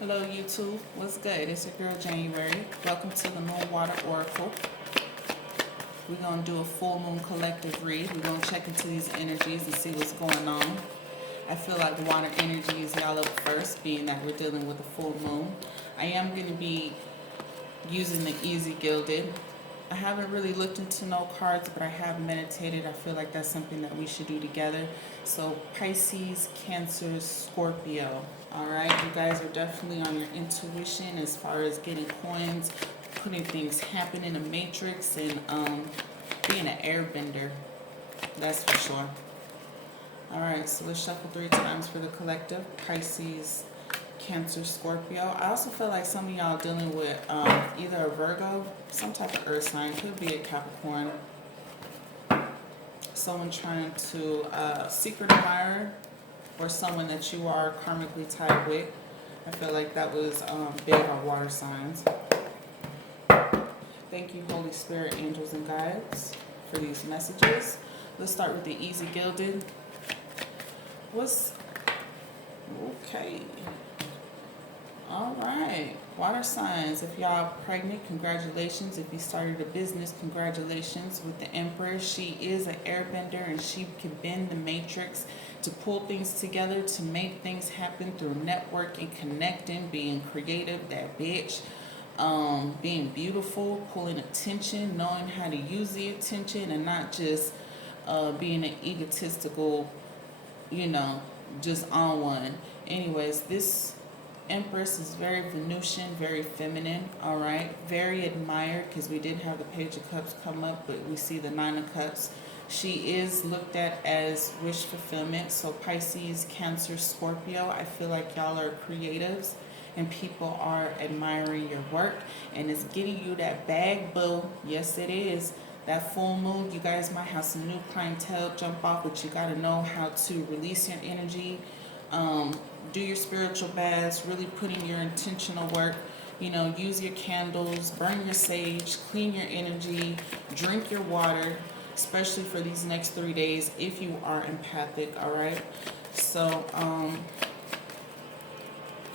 Hello YouTube, what's good? It's your girl January. Welcome to the Moon Water Oracle. We're going to do a full moon collective read. We're going to check into these energies and see what's going on. I feel like the water energy is y'all up first, being that we're dealing with a full moon. I am going to be using the Easy Gilded. I haven't really looked into no cards, but I have meditated. I feel like that's something that we should do together. So Pisces, Cancer, Scorpio. All right, you guys are definitely on your intuition as far as getting coins, putting things happen in a matrix, and being an airbender. That's for sure. All right, so let's shuffle 3 times for the collective. Pisces, Cancer, Scorpio. I also feel like some of y'all dealing with either a Virgo, some type of earth sign, could be a Capricorn. Someone trying to secret admirer, or someone that you are karmically tied with. I feel like that was big on water signs. Thank you, Holy Spirit, angels, and guides, for these messages. Let's start with the Easy Gilded. Okay. All right, water signs. If y'all are pregnant, congratulations. If you started a business, congratulations. With the Empress, she is an airbender and she can bend the matrix to pull things together, to make things happen through networking, connecting, being creative, that bitch. Being beautiful, pulling attention, knowing how to use the attention, and not just being an egotistical, just on one. Anyways, this Empress is very Venusian, very feminine, all right? Very admired, because we did have the Page of Cups come up, but we see the Nine of Cups. She is looked at as wish fulfillment. So Pisces, Cancer, Scorpio, I feel like y'all are creatives and people are admiring your work, and it's getting you that bag, boo. Yes, it is. That full moon, you guys might have some new clientele jump off, but you got to know how to release your energy, do your spiritual baths, really put in your intentional work. Use your candles, burn your sage, clean your energy, drink your water, especially for these next 3 days if you are empathic, all right? So,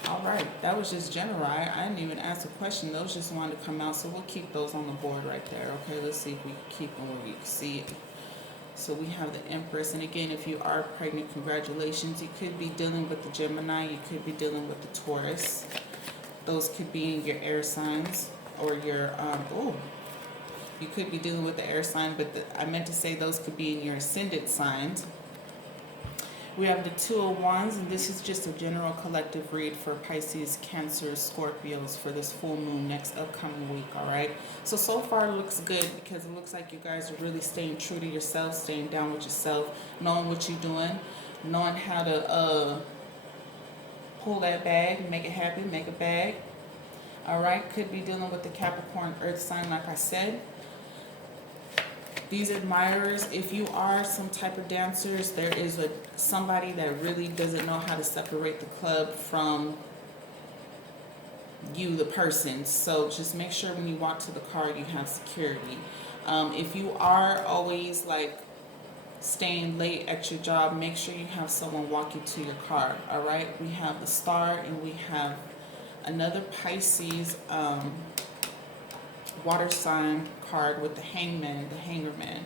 all right, that was just general. I didn't even ask a question. Those just wanted to come out, so we'll keep those on the board right there, okay? Let's see if we can keep them where you can see it. So we have the Empress, and again, if you are pregnant, congratulations. You could be dealing with the Gemini, you could be dealing with the Taurus. Those could be in your air signs, or your, you could be dealing with the air sign, but I meant to say those could be in your ascendant signs. We have the Two of Wands, and this is just a general collective read for Pisces, Cancer, Scorpios for this full moon next upcoming week, all right? So far it looks good, because it looks like you guys are really staying true to yourself, staying down with yourself, knowing what you're doing, knowing how to pull that bag, make it happen, make a bag, all right? Could be dealing with the Capricorn earth sign, like I said. These admirers, if you are some type of dancers, there is somebody that really doesn't know how to separate the club from you, the person. So just make sure when you walk to the car, you have security. If you are always like staying late at your job, make sure you have someone walk you to your car, all right? We have the Star, and we have another Pisces water sign card with the Hangman, the Hangerman.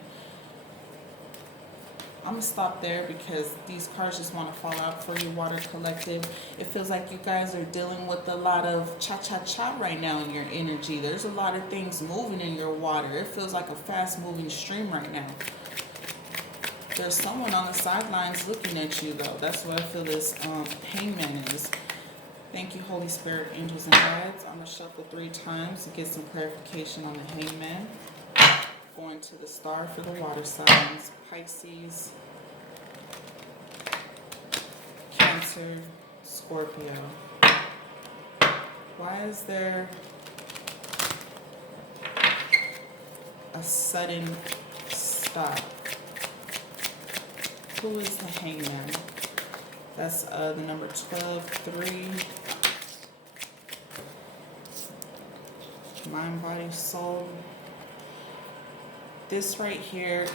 I'm going to stop there because these cards just want to fall out for you, Water Collective. It feels like you guys are dealing with a lot of cha-cha-cha right now in your energy. There's a lot of things moving in your water. It feels like a fast-moving stream right now. There's someone on the sidelines looking at you, though. That's what I feel this Hangman is. Thank you, Holy Spirit, angels, and guides. I'm going to shuffle 3 times to get some clarification on the Hangman. Going to the Star for the water signs. Pisces, Cancer, Scorpio. Why is there a sudden stop? Who is the Hangman? That's the number 12, 3. Mind, body, soul. This right here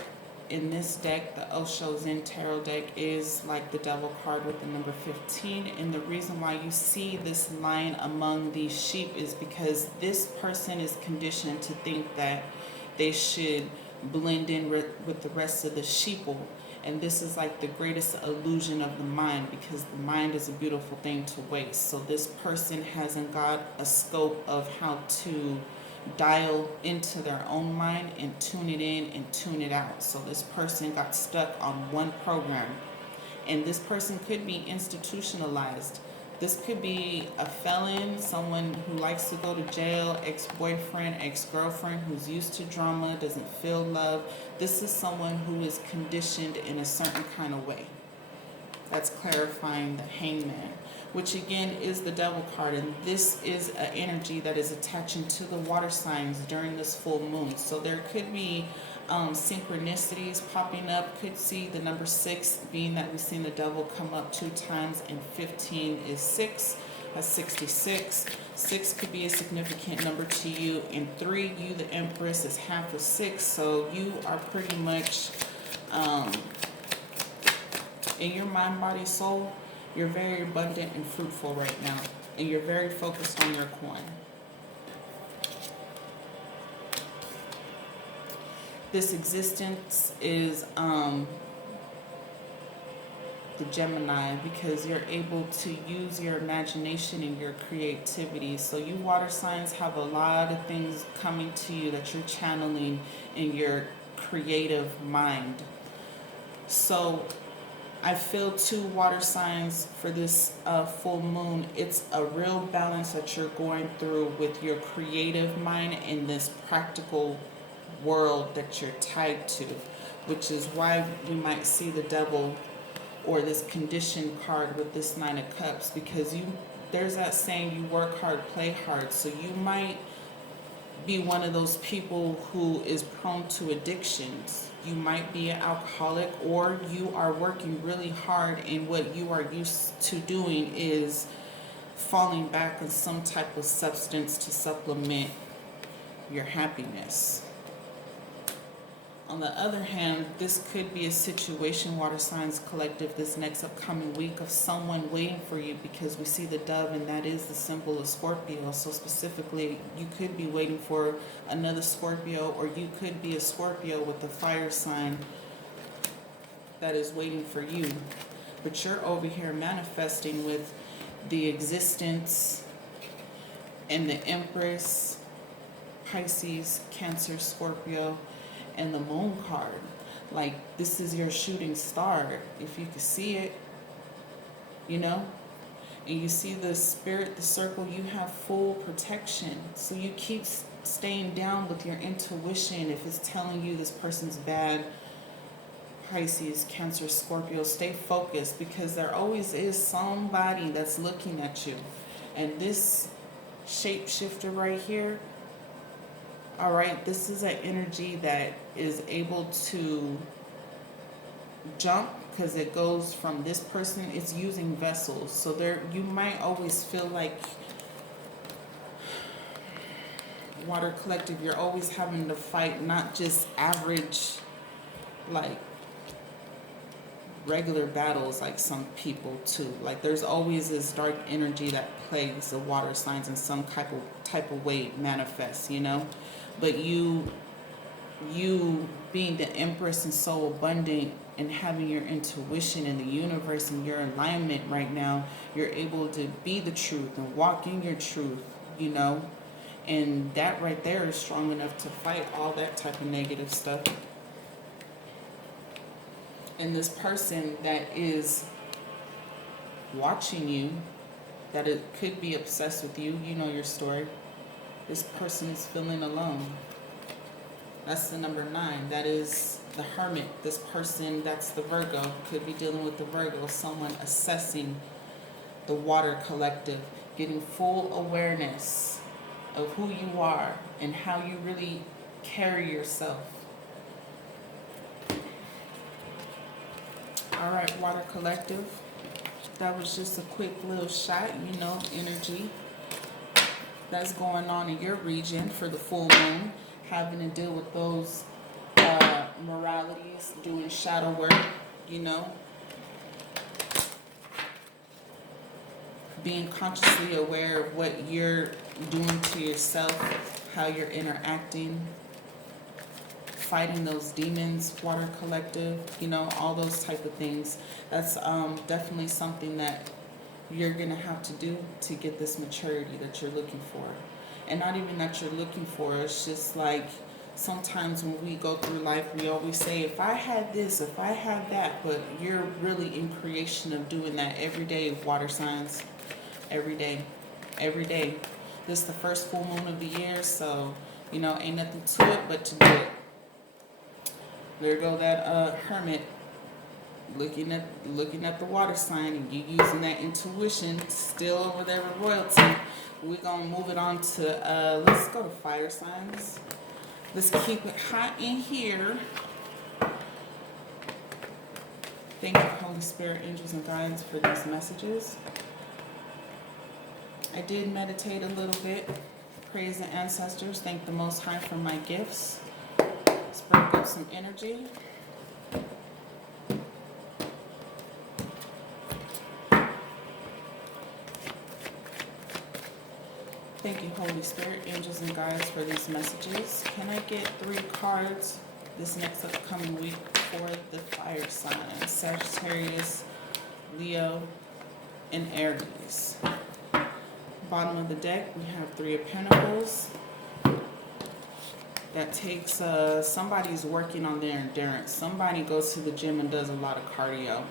in this deck, the Osho Zen Tarot deck, is like the Devil card with the number 15. And the reason why you see this line among these sheep is because this person is conditioned to think that they should blend in with the rest of the sheeple. And this is like the greatest illusion of the mind, because the mind is a beautiful thing to waste. So this person hasn't got a scope of how to dial into their own mind and tune it in and tune it out. So this person got stuck on one program, and this person could be institutionalized. This could be a felon, someone who likes to go to jail, ex-boyfriend, ex-girlfriend, who's used to drama, doesn't feel love. This is someone who is conditioned in a certain kind of way. That's clarifying the Hangman, which again is the Devil card, and this is an energy that is attaching to the water signs during this full moon. So there could be synchronicities popping up. Could see the number 6, being that we've seen the Devil come up 2 times, and 15 is 6. That's 66. 6 could be a significant number to you, and 3, you the Empress, is half of 6. So you are pretty much in your mind, body, soul, you're very abundant and fruitful right now, and you're very focused on your coin. This existence is the Gemini, because you're able to use your imagination and your creativity. So you water signs have a lot of things coming to you that you're channeling in your creative mind. So I feel 2 water signs for this full moon. It's a real balance that you're going through with your creative mind in this practical world that you're tied to, which is why we might see the Devil or this condition card with this 9 of Cups, because there's that saying, you work hard, play hard. So you might be one of those people who is prone to addictions. You might be an alcoholic, or you are working really hard, and what you are used to doing is falling back on some type of substance to supplement your happiness. On the other hand, this could be a situation, Water Signs Collective, this next upcoming week, of someone waiting for you, because we see the dove, and that is the symbol of Scorpio. So specifically, you could be waiting for another Scorpio, or you could be a Scorpio with a fire sign that is waiting for you. But you're over here manifesting with the existence and the Empress, Pisces, Cancer, Scorpio, and the Moon card. Like, this is your shooting star, if you can see it, you know. And you see the spirit, the circle, you have full protection. So you keep staying down with your intuition. If it's telling you this person's bad, Pisces, Cancer, Scorpio, stay focused, because there always is somebody that's looking at you. And this shapeshifter right here, all right, this is an energy that is able to jump, because it goes from this person, it's using vessels. So there, you might always feel like, Water Collective, you're always having to fight not just average, like, regular battles like some people too. Like, there's always this dark energy that plagues the water signs in some type of way it manifests, you know. But you being the Empress and so abundant, and having your intuition in the universe and your alignment right now, you're able to be the truth and walk in your truth, you know. And that right there is strong enough to fight all that type of negative stuff. And this person that is watching you, that it could be obsessed with you, you know your story. This person is feeling alone. That's the number 9. That is the Hermit. This person, that's the Virgo, could be dealing with the Virgo, someone assessing the Water Collective, getting full awareness of who you are and how you really carry yourself. All right, Water Collective, that was just a quick little shot, you know, energy that's going on in your region for the full moon, having to deal with those moralities, doing shadow work, you know, being consciously aware of what you're doing to yourself, how you're interacting, fighting those demons, water collective, you know, all those type of things. That's definitely something that you're gonna have to do to get this maturity that you're looking for. And not even that you're looking for, it's just like sometimes when we go through life, we always say, if I had this, if I had that, but you're really in creation of doing that every day, water signs. Every day. Every day. This is the first full moon of the year, so, you know, ain't nothing to it but to do it. There go that hermit looking at the water sign, and you using that intuition still over there with royalty. We're gonna move it on to let's go to fire signs. Let's keep it hot in here. Thank you, Holy Spirit, angels, and guides for these messages. I did meditate a little bit. Praise the ancestors. Thank the Most High for my gifts. Let's bring up some energy. Thank you, Holy Spirit, angels, and guides for these messages. Can I get 3 cards this next upcoming week for the fire signs? Sagittarius, Leo, and Aries. Bottom of the deck, we have 3 of Pentacles. That takes, somebody's working on their endurance. Somebody goes to the gym and does a lot of cardio.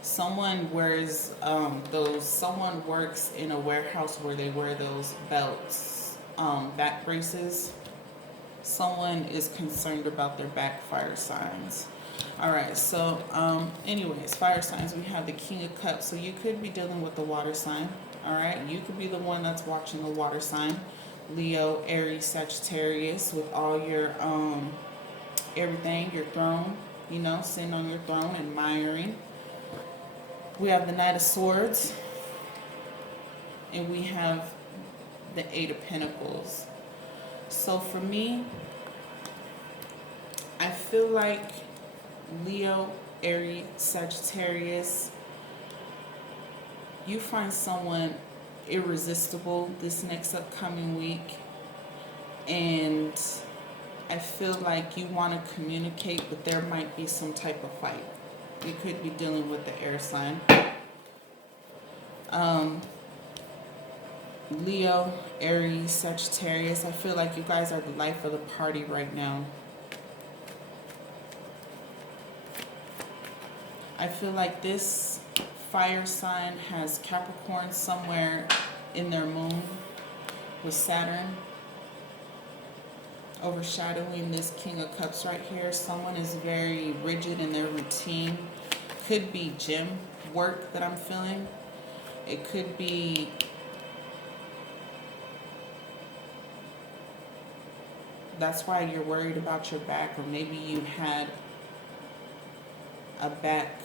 Someone wears someone works in a warehouse where they wear those belts, back braces. Someone is concerned about their back, fire signs. All right, so anyways, fire signs, we have the King of Cups. So you could be dealing with the water sign. All right, you could be the one that's watching the water sign. Leo, Aries, Sagittarius, with all your everything, your throne, you know, sitting on your throne, admiring. We have the Knight of Swords, and we have the 8 of Pentacles. So for me, I feel like Leo, Aries, Sagittarius, you find someone irresistible this next upcoming week, and I feel like you want to communicate, but there might be some type of fight. You could be dealing with the air sign. Leo, Aries, Sagittarius, I feel like you guys are the life of the party right now. I feel like this fire sign has Capricorn somewhere in their moon with Saturn overshadowing this King of Cups right here. Someone is very rigid in their routine. Could be gym work that I'm feeling. It could be that's why you're worried about your back, or maybe you had a back,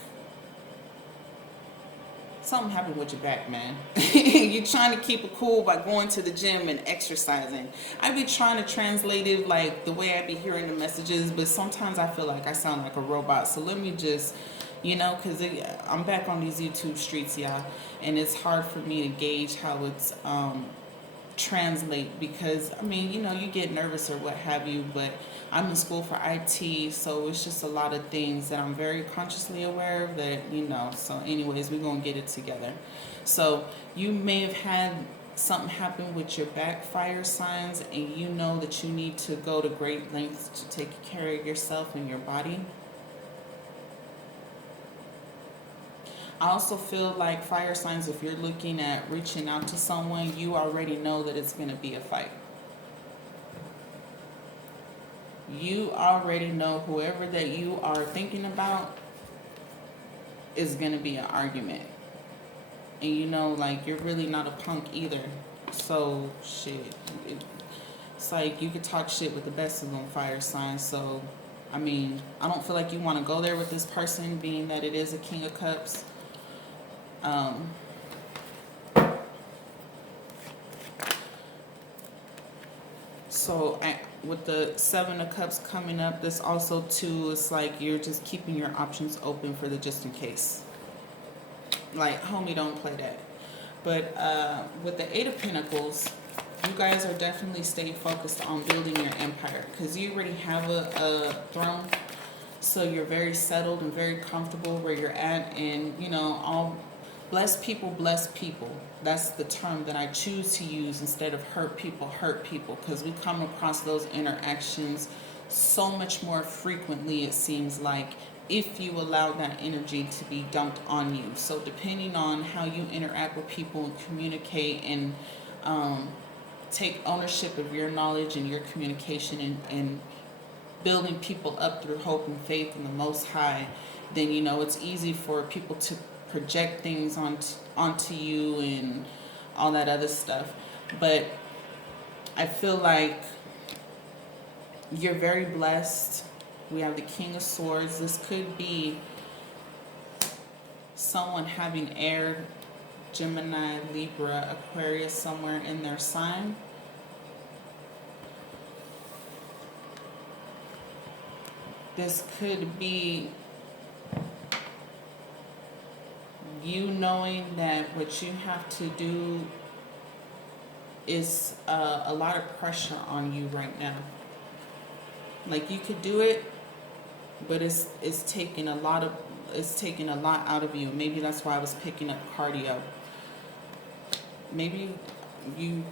something happened with your back, man. You're trying to keep it cool by going to the gym and exercising. I be trying to translate it like the way I be hearing the messages, but sometimes I feel like I sound like a robot. So let me just, you know, because I'm back on these YouTube streets, y'all, and it's hard for me to gauge how it's translate, because I mean, you know, you get nervous or what have you, but I'm in school for IT, so it's just a lot of things that I'm very consciously aware of that, you know. So anyways, we're gonna get it together. So you may have had something happen with your back, fire signs, and you know that you need to go to great lengths to take care of yourself and your body. I also feel like fire signs, if you're looking at reaching out to someone, you already know that it's going to be a fight. You already know whoever that you are thinking about is going to be an argument. And you know, like, you're really not a punk either. So, shit. It's like you could talk shit with the best of them, fire signs. So, I mean, I don't feel like you want to go there with this person, being that it is a King of Cups. So with the Seven of Cups coming up, this also too is like you're just keeping your options open for the just in case. Like, homie, don't play that. But with the Eight of Pentacles, you guys are definitely staying focused on building your empire because you already have a throne. So you're very settled and very comfortable where you're at. And, you know, all blessed people bless people. That's the term that I choose to use instead of hurt people because we come across those interactions so much more frequently, it seems like, if you allow that energy to be dumped on you. So depending on how you interact with people and communicate and take ownership of your knowledge and your communication and building people up through hope and faith in the Most High, then, you know, it's easy for people to project things onto you and all that other stuff. But I feel like you're very blessed. We have the King of Swords. This could be someone having air, Gemini, Libra, Aquarius somewhere in their sign. This could be you knowing that what you have to do is a lot of pressure on you right now. Like, you could do it, but it's taking a lot out of you. Maybe that's why I was picking up cardio. Maybe you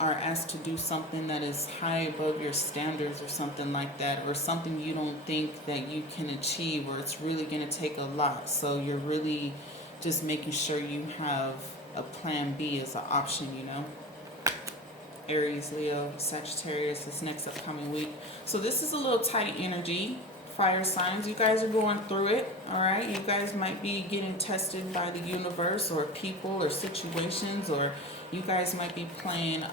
are asked to do something that is high above your standards or something like that, or something you don't think that you can achieve, or it's really going to take a lot. So you're really just making sure you have a plan B as an option, you know. Aries, Leo, Sagittarius, this next upcoming week. So this is a little tight energy. Fire signs, you guys are going through it, all right? You guys might be getting tested by the universe or people or situations, or you guys might be playing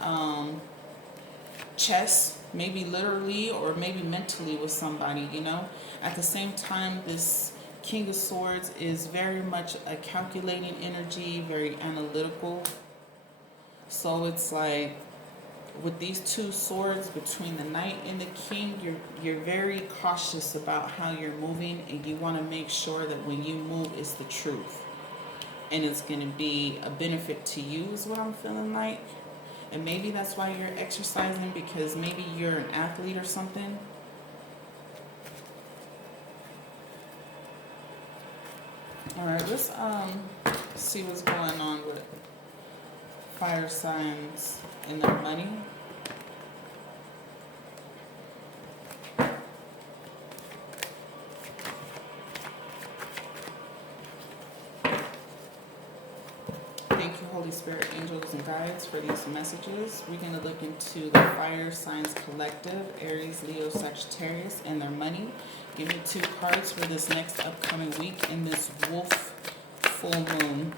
chess, maybe literally or maybe mentally with somebody, you know? At the same time, this King of Swords is very much a calculating energy, very analytical. So it's like, with these two swords between the Knight and the King, you're very cautious about how you're moving, and you want to make sure that when you move, it's the truth. And it's going to be a benefit to you is what I'm feeling like. And maybe that's why you're exercising, because maybe you're an athlete or something. All right, let's see what's going on with fire signs and their money. Thank you, Holy Spirit, angels, and guides for these messages. We're going to look into the fire signs collective, Aries, Leo, Sagittarius, and their money. Give me 2 cards for this next upcoming week in this wolf full moon.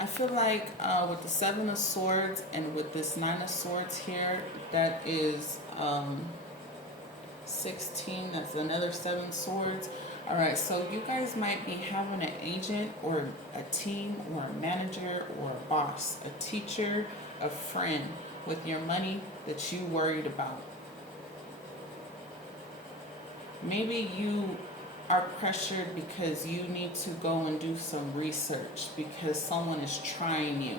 I feel like with the Seven of Swords and with this Nine of Swords here, that is 16, that's another 7 swords. All right, so you guys might be having an agent or a team or a manager or a boss, a teacher, a friend with your money that you worried about. Maybe you are pressured because you need to go and do some research because someone is trying you.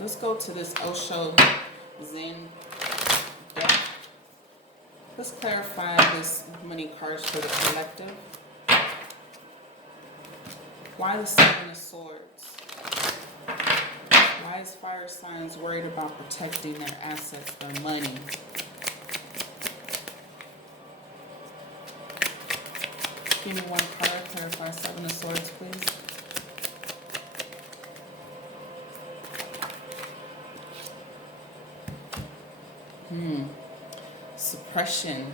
Let's go to this Osho Zen deck. Let's clarify this money cards for the collective. Why the Seven of Swords? Why is fire signs worried about protecting their assets, their money? Give me 1 card, clarify Seven of Swords, please. Suppression.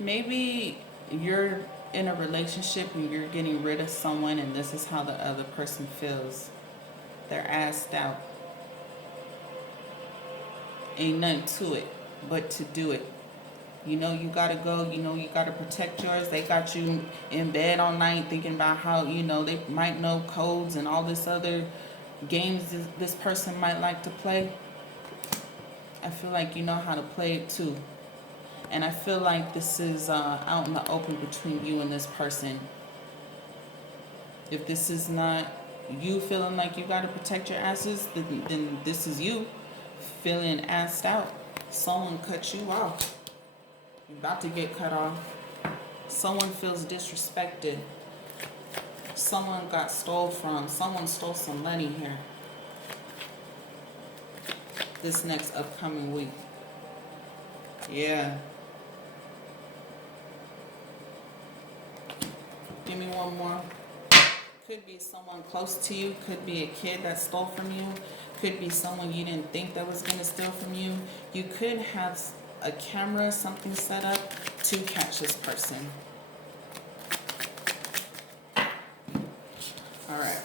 Maybe you're in a relationship and you're getting rid of someone, and this is how the other person feels. They're asked out. Ain't nothing to it but to do it. You know you gotta go, you know you gotta protect yours. They got you in bed all night thinking about how, you know, they might know codes and all this other games this person might like to play. I feel like you know how to play it too. And I feel like this is out in the open between you and this person. If this is not you feeling like you gotta protect your asses, then this is you feeling assed out. Someone cut you off. You're about to get cut off. Someone feels disrespected. Someone got stole from. Someone stole some money here. This next upcoming week. Yeah. Give me one more. Could be someone close to you. Could be a kid that stole from you. Could be someone you didn't think that was going to steal from you. You could have a camera, something set up to catch this person. All right.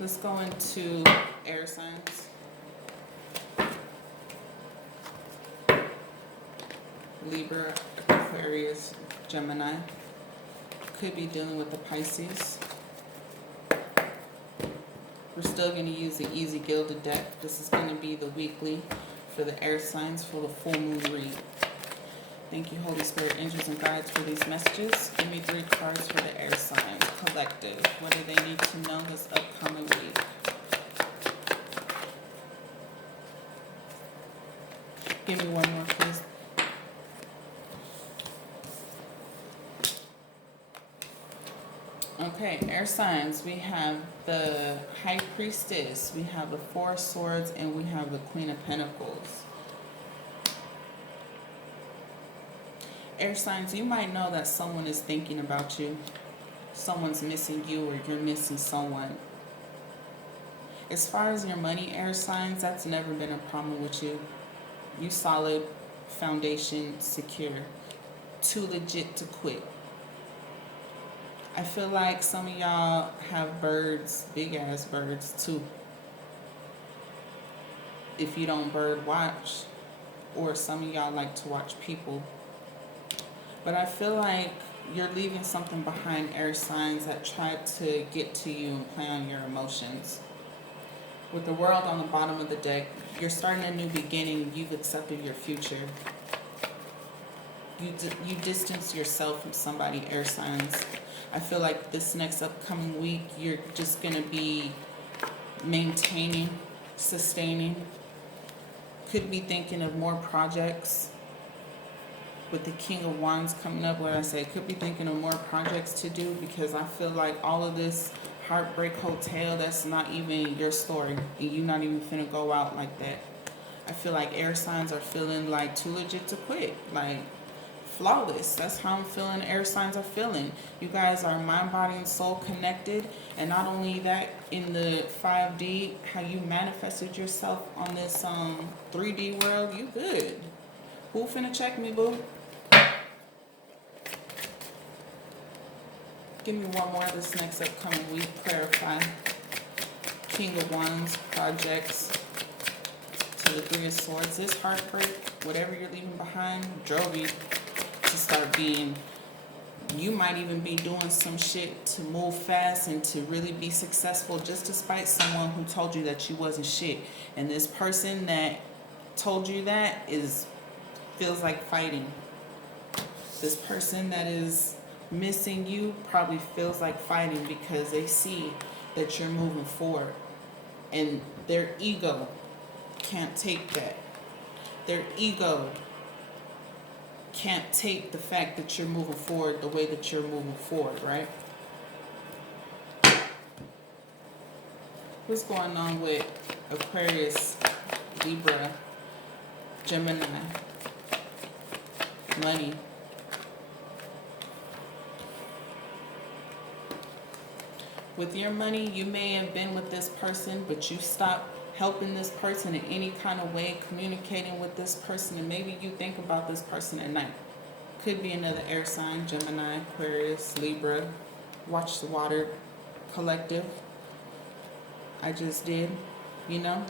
Let's go into air signs. Libra, Aquarius, Gemini. Could be dealing with the Pisces. We're still going to use the Easy Gilded deck. This is going to be the weekly for the air signs for the full moon read. Thank you, Holy Spirit, angels, and guides for these messages. Give me 3 cards for the air signs collective. What do they need to know this upcoming week? Give me one more, please. Okay, air signs. We have the High Priestess, we have the 4 of Swords, and we have the Queen of Pentacles. Air signs, you might know that someone is thinking about you. Someone's missing you, or you're missing someone. As far as your money, air signs, that's never been a problem with you. You solid, foundation secure. Too legit to quit. I feel like some of y'all have birds, big ass birds too. If you don't bird watch, or some of y'all like to watch people. But I feel like you're leaving something behind, air signs, that try to get to you and play on your emotions. With the World on the bottom of the deck, you're starting a new beginning. You've accepted your future. You distance yourself from somebody, air signs. I feel like this next upcoming week, you're just going to be maintaining, sustaining. Could be thinking of more projects. With the King of Wands coming up, what I say, could be thinking of more projects to do, because I feel like all of this heartbreak hotel, that's not even your story. And you're not even finna go out like that. I feel like air signs are feeling like too legit to quit. Like, flawless. That's how I'm feeling. Air signs are feeling. You guys are mind, body, and soul connected. And not only that, in the 5D, how you manifested yourself on this 3D world, you good. Who finna check me, boo? Give me one more this next upcoming week. Clarify. King of Wands, projects, to the 3 of Swords. This heartbreak, whatever you're leaving behind, drove you to start being, you might even be doing some shit to move fast and to really be successful, just despite someone who told you that you wasn't shit. And this person that told you that feels like fighting. This person that is missing you probably feels like fighting, because they see that you're moving forward, and their ego can't take that. Their ego can't take the fact that you're moving forward the way that you're moving forward, right? What's going on with Aquarius, Libra, Gemini? Money. With your money, you may have been with this person, but you stopped helping this person in any kind of way, communicating with this person, and maybe you think about this person at night. Could be another air sign, Gemini, Aquarius, Libra. Watch the water collective. I just did, you know.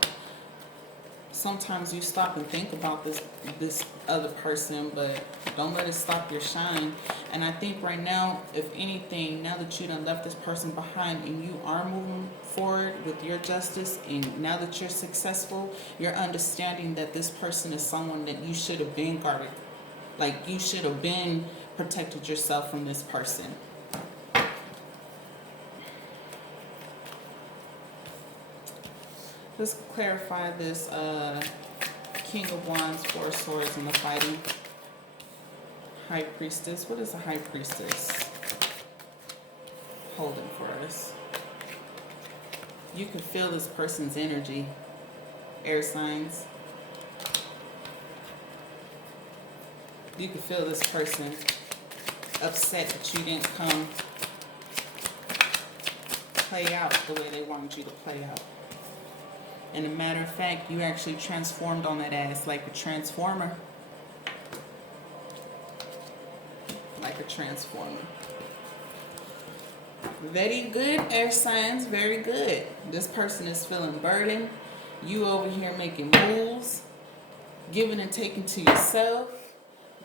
Sometimes you stop and think about this other person, but don't let it stop your shine. And I think right now, if anything, now that you done left this person behind and you are moving forward with your justice, and now that you're successful, you're understanding that this person is someone that you should have been guarded. Like, you should have been protected yourself from this person. Let's clarify this King of Wands, Four of Swords, and the fighting. High Priestess. What is a High Priestess holding for us? You can feel this person's energy. Air signs. You can feel this person upset that you didn't come play out the way they wanted you to play out. And a matter of fact, you actually transformed on that ass like a transformer. Like a transformer. Very good, air signs. Very good. This person is feeling burdened. You over here making moves. Giving and taking to yourself.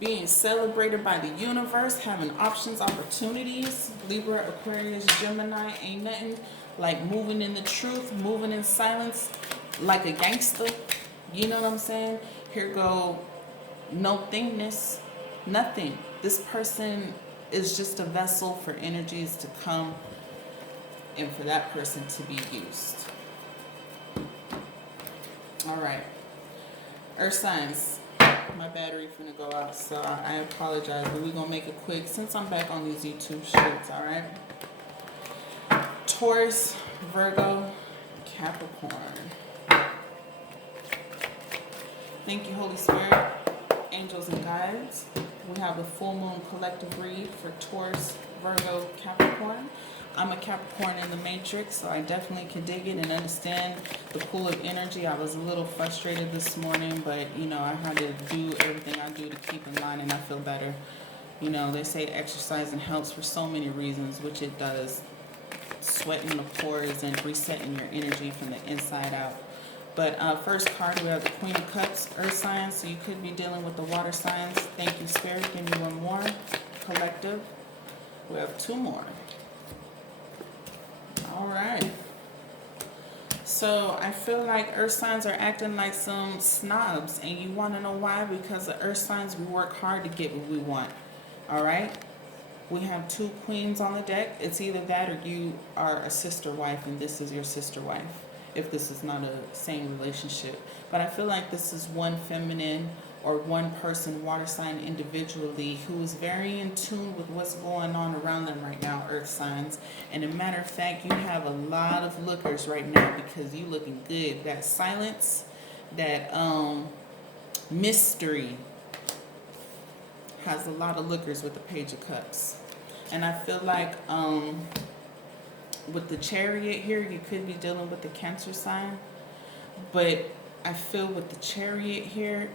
Being celebrated by the universe. Having options, opportunities. Libra, Aquarius, Gemini. Ain't nothing like moving in the truth. Moving in silence. Like a gangster. You know what I'm saying? Here go no thingness. Nothing. This person is just a vessel for energies to come and for that person to be used. All right. Earth signs. My battery finna go out, so I apologize, but we're gonna make it quick since I'm back on these YouTube shorts. All right. Taurus, Virgo, Capricorn. Thank you, Holy Spirit, angels and guides. We have the full moon collective read for Taurus, Virgo, Capricorn. I'm a Capricorn in the matrix, so I definitely can dig it and understand the pool of energy. I was a little frustrated this morning, but, you know, I had to do everything I do to keep in line, and I feel better. You know, they say exercising helps for so many reasons, which it does. Sweating the pores and resetting your energy from the inside out. But first card, we have the Queen of Cups, Earth signs, so you could be dealing with the water signs. Thank you, Spirit. Give me one more. Collective. We have two more. All right. So I feel like Earth signs are acting like some snobs, and you want to know why? Because the Earth signs, we work hard to get what we want. All right. We have two queens on the deck. It's either that or you are a sister wife, and this is your sister wife, if this is not a same relationship. But I feel like this is one feminine or one person, water sign individually, who is very in tune with what's going on around them right now, Earth signs. And a matter of fact, you have a lot of lookers right now because you looking good. That silence, that mystery has a lot of lookers with the Page of Cups. And I feel like with the Chariot here, you could be dealing with the Cancer sign. But I feel with the Chariot here,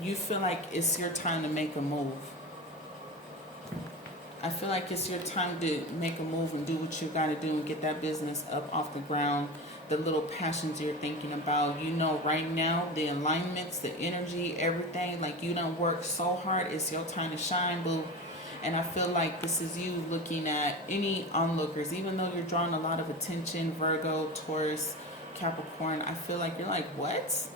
you feel like it's your time to make a move. I feel like it's your time to make a move and do what you got to do and get that business up off the ground. The little passions you're thinking about, you know, right now, the alignments, the energy, everything, like you done worked so hard, it's your time to shine, boo. And I feel like this is you looking at any onlookers, even though you're drawing a lot of attention, Virgo, Taurus, Capricorn. I feel like you're like, what?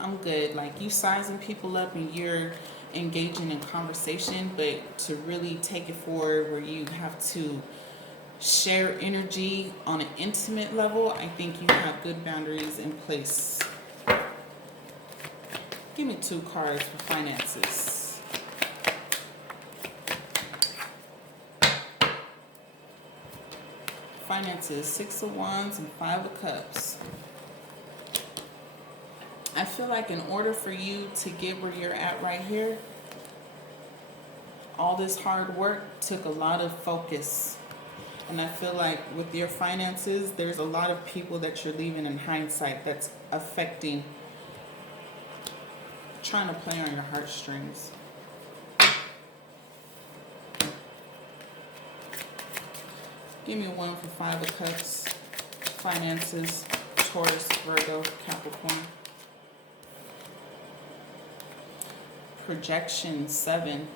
I'm good. Like, you sizing people up and you're engaging in conversation, but to really take it forward where you have to share energy on an intimate level, I think you have good boundaries in place. Give me two cards for finances. Finances, Six of Wands and Five of Cups. I feel like in order for you to get where you're at right here, all this hard work took a lot of focus. And I feel like with your finances, there's a lot of people that you're leaving in hindsight that's affecting, trying to play on your heartstrings. Give me one for Five of Cups. Finances, Taurus, Virgo, Capricorn. Projection 7.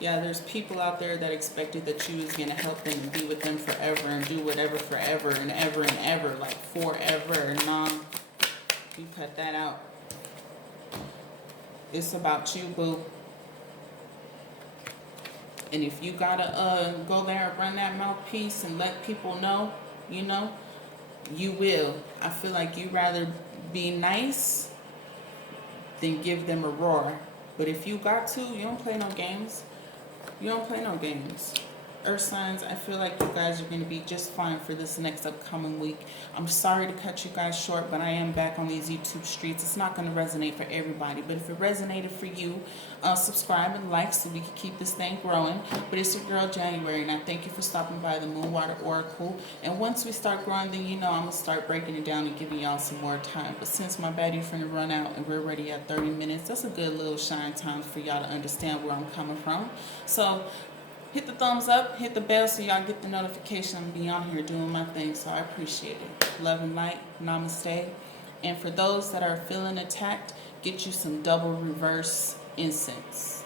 Yeah, there's people out there that expected that you was going to help them and be with them forever and do whatever forever and ever, like forever. Nah, you cut that out. It's about you, boo. And if you gotta go there and run that mouthpiece and let people know, you know, you will. I feel like you'd rather be nice than give them a roar. But if you got to, you don't play no games. You don't play no games. Earth signs, I feel like you guys are going to be just fine for this next upcoming week. I'm sorry to cut you guys short, but I am back on these YouTube streets. It's not going to resonate for everybody, but if it resonated for you, subscribe and like so we can keep this thing growing. But it's your girl January, and I thank you for stopping by the Moonwater Oracle. And once we start growing, then you know I'm going to start breaking it down and giving y'all some more time. But since my baddie's finna run out and we're ready at 30 minutes, that's a good little shine time for y'all to understand where I'm coming from. So hit the thumbs up, hit the bell so y'all get the notification. I'm be on here doing my thing, so I appreciate it. Love and light, namaste. And for those that are feeling attacked, get you some double reverse incense.